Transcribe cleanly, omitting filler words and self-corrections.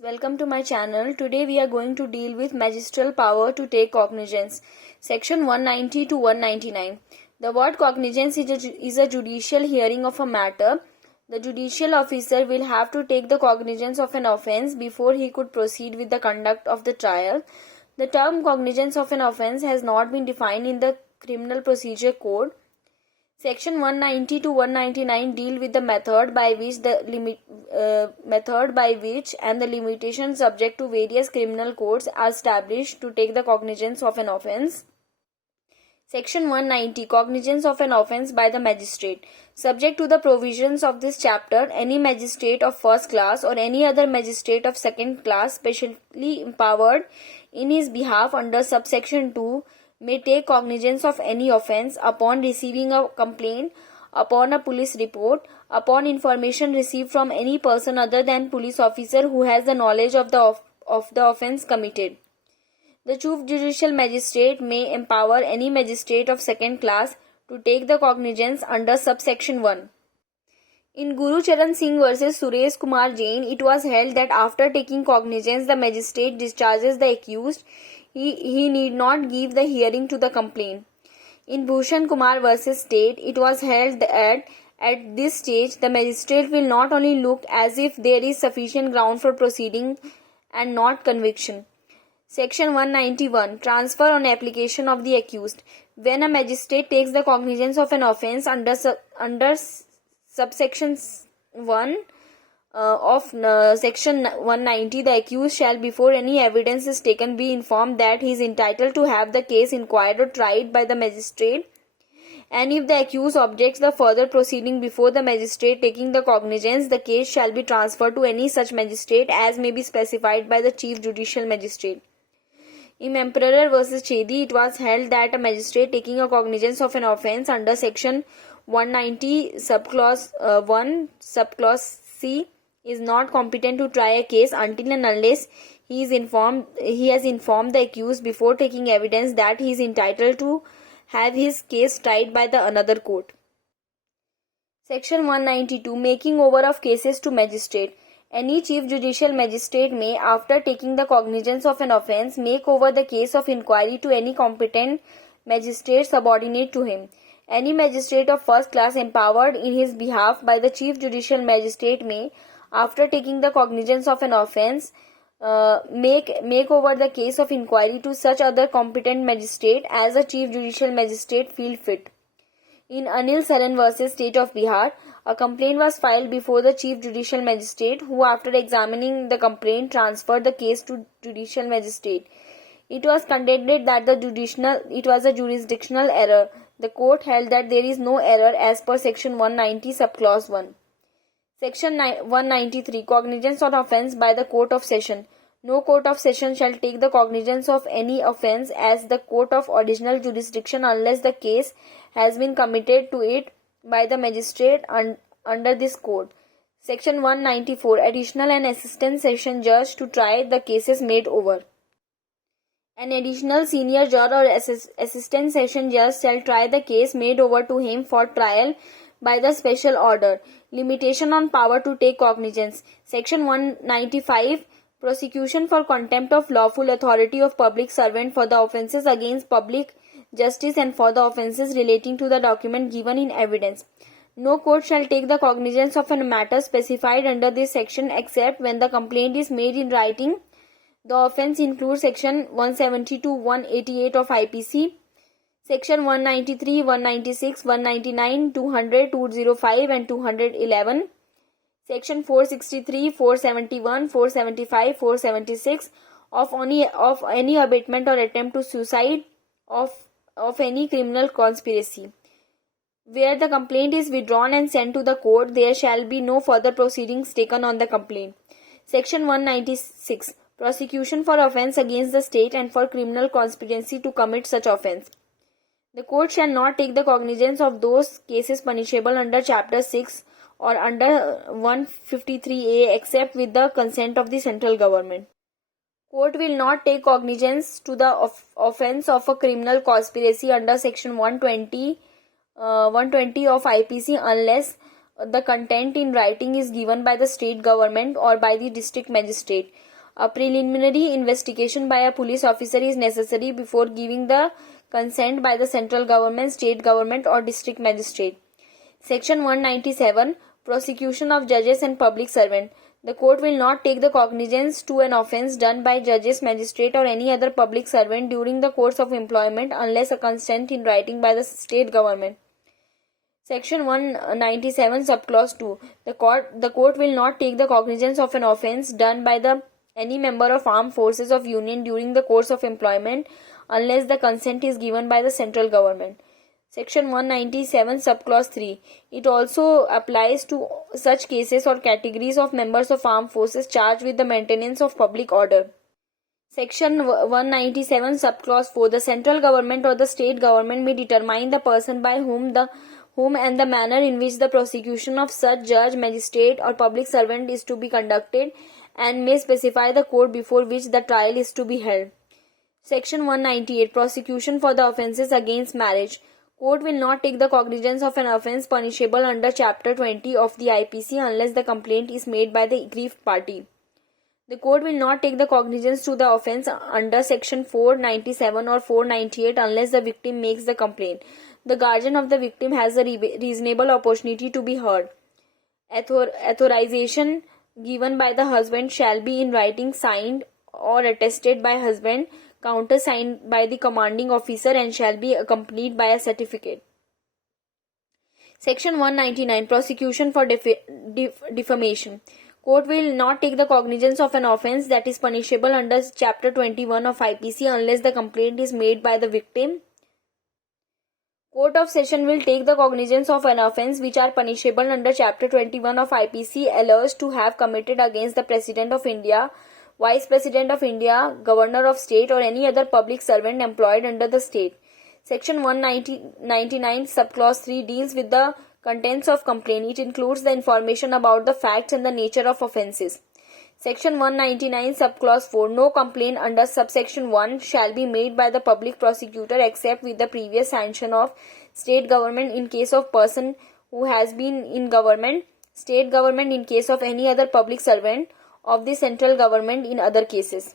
Welcome to my channel. Today we are going to deal with magistral power to take cognizance. Section 190 to 199. The word cognizance is a judicial hearing of a matter. The judicial officer will have to take the cognizance of an offence before he could proceed with the conduct of the trial. The term cognizance of an offence has not been defined in the Criminal Procedure Code. Section 190 to 199 deal with the method by which and the limitations subject to various criminal codes are established to take the cognizance of an offence. Section 190 Cognizance of an offence by the magistrate. Subject to the provisions of this chapter, any magistrate of first class or any other magistrate of second class specially empowered in his behalf under subsection 2 may take cognizance of any offence upon receiving a complaint, upon a police report, upon information received from any person other than police officer who has the knowledge of the offence committed. The Chief Judicial Magistrate may empower any magistrate of second class to take the cognizance under subsection 1. In Guru Charan Singh versus Suresh Kumar Jain, it was held that after taking cognizance, the magistrate discharges the accused. He need not give the hearing to the complaint. In Bhushan Kumar versus State, it was held that at this stage, the magistrate will not only look as if there is sufficient ground for proceeding and not conviction. Section 191 Transfer on application of the accused. When a magistrate takes the cognizance of an offence under subsection 1 of section 190, the accused shall, before any evidence is taken, be informed that he is entitled to have the case inquired or tried by the magistrate, and if the accused objects the further proceeding before the magistrate taking the cognizance, the case shall be transferred to any such magistrate as may be specified by the Chief Judicial Magistrate. In Emperor versus Chedi, it was held that a magistrate taking a cognizance of an offence under section 190 subclause 1 subclause C is not competent to try a case until and unless he has informed the accused before taking evidence that he is entitled to have his case tried by the another court. Section 192 Making over of cases to magistrate. Any Chief Judicial Magistrate may, after taking the cognizance of an offence, make over the case of inquiry to any competent magistrate subordinate to him. Any magistrate of first class empowered in his behalf by the Chief Judicial Magistrate may, after taking the cognizance of an offence, make over the case of inquiry to such other competent magistrate as the Chief Judicial Magistrate feel fit. In Anil Saran versus State of Bihar, a complaint was filed before the Chief Judicial Magistrate, who, after examining the complaint, transferred the case to Judicial Magistrate. It was contended that it was a jurisdictional error. The court held that there is no error as per section 190 subclause 1. Section 193 Cognizance on offence by the Court of Session. No court of session shall take the cognizance of any offence as the court of original jurisdiction unless the case has been committed to it by the magistrate under this code. Section 194 Additional and assistant session judge to try the cases made over. An additional senior judge or assistant session judge shall try the case made over to him for trial by the special order. Limitation on power to take cognizance. Section 195 Prosecution for contempt of lawful authority of public servant for the offences against public justice and for the offences relating to the document given in evidence. No court shall take the cognizance of a matter specified under this section except when the complaint is made in writing. The offence includes section 170 to 188 of IPC, section 193, 196, 199, 200, 205 and 211, section 463, 471, 475, 476 of any abatement or attempt to suicide of any criminal conspiracy. Where the complaint is withdrawn and sent to the court, there shall be no further proceedings taken on the complaint. Section 196 Prosecution for offence against the state and for criminal conspiracy to commit such offence. The court shall not take the cognizance of those cases punishable under Chapter 6 or under 153A except with the consent of the central government. Court will not take cognizance to the offence of a criminal conspiracy under section 120 of IPC unless the content in writing is given by the state government or by the district magistrate. A preliminary investigation by a police officer is necessary before giving the consent by the central government, state government or district magistrate. Section 197. Prosecution of judges and public servant. The court will not take the cognizance to an offence done by judges, magistrate or any other public servant during the course of employment unless a consent in writing by the state government. Section 197 subclause 2. The court will not take the cognizance of an offence done by any member of armed forces of union during the course of employment unless the consent is given by the central government. Section 197 subclause 3. It also applies to such cases or categories of members of armed forces charged with the maintenance of public order. Section 197 subclause 4. The central government or the state government may determine the person by whom and the manner in which the prosecution of such judge, magistrate or public servant is to be conducted and may specify the court before which the trial is to be held. Section 198. Prosecution for the offences against marriage. Court will not take the cognizance of an offence punishable under Chapter 20 of the IPC unless the complaint is made by the aggrieved party. The court will not take the cognizance to the offence under Section 497 or 498 unless the victim makes the complaint. The guardian of the victim has a reasonable opportunity to be heard. Authorization given by the husband shall be in writing, signed or attested by husband, countersigned by the commanding officer and shall be accompanied by a certificate. Section 199. Prosecution for defamation. Court will not take the cognizance of an offence that is punishable under Chapter 21 of IPC unless the complaint is made by the victim. Court of Session will take the cognizance of an offence which are punishable under Chapter 21 of IPC alleged to have committed against the President of India, Vice President of India, Governor of State or any other public servant employed under the state. Section 199 subclause 3 deals with the contents of complaint. It includes the information about the facts and the nature of offences. Section 199 subclause 4. No complaint under subsection 1 shall be made by the public prosecutor except with the previous sanction of state government in case of person who has been in government, state government in case of any other public servant, of the central government in other cases.